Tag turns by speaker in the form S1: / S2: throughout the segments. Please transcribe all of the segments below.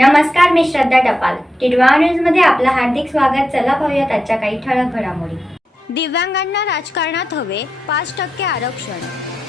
S1: नमस्कार मी श्रद्धा टपाल. टिडवा न्यूजमध्ये आपलं हार्दिक स्वागत. चला पाहूयात आजच्या काही ठळक घडामोडी.
S2: दिव्यांगांना राजकारणात हवे पाच टक्के आरक्षण.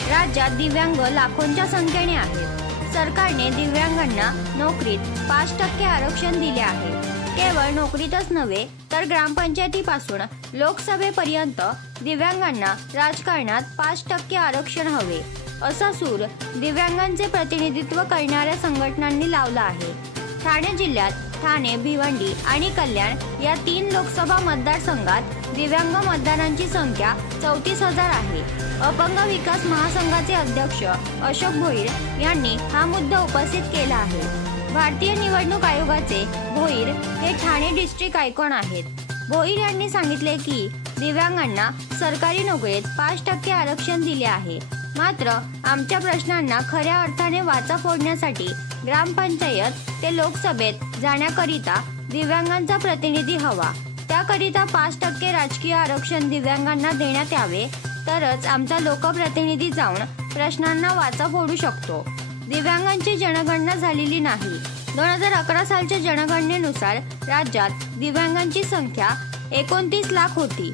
S2: राज्यात दिव्यांग लाखोंच्या संख्येने आहेत. सरकारने दिव्यांगांना नोकरीत पाच टक्के आरक्षण दिले आहे. केवळ नोकरीतच नव्हे तर ग्रामपंचायतीपासून लोकसभेपर्यंत दिव्यांगांना राजकारणात पाच टक्के आरक्षण हवे. असा सूर दिव्यांगांचे प्रतिनिधित्व करणाऱ्या संघटनांनी लावला आहे. ठाणे जिल्ह्यात ठाणे भिवंडी आणि कल्याण या तीन लोकसभा मतदारसंघात दिव्यांग मतदारांची संख्या चौतीस हजार आहे. अपंग विकास महासंघाचे अध्यक्ष अशोक भोईर यांनी हा मुद्दा उपस्थित केला आहे. भारतीय निवडणूक आयोगाचे भोईर हे ठाणे डिस्ट्रिक्ट आयकॉन आहेत. भोईर यांनी सांगितले की दिव्यांगांना सरकारी नोकरीत पाच टक्के आरक्षण दिले आहे. मात्र आमच्या प्रश्नांना खऱ्या अर्थाने वाचा फोडण्यासाठी ग्रामपंचायत ते लोकसभेत जाण्याकरिता दिव्यांगांचा प्रतिनिधी हवा. त्याकरिता पाच टक्के राजकीय आरक्षण दिव्यांगांना देण्यात यावे तरच आमचा लोकप्रतिनिधी जाऊन प्रश्नांना वाचा फोडू शकतो. दिव्यांगांची जनगणना झालेली नाही. दोन हजार अकरा सालच्या जनगणनेनुसार राज्यात दिव्यांगांची संख्या एकोणतीस लाख होती.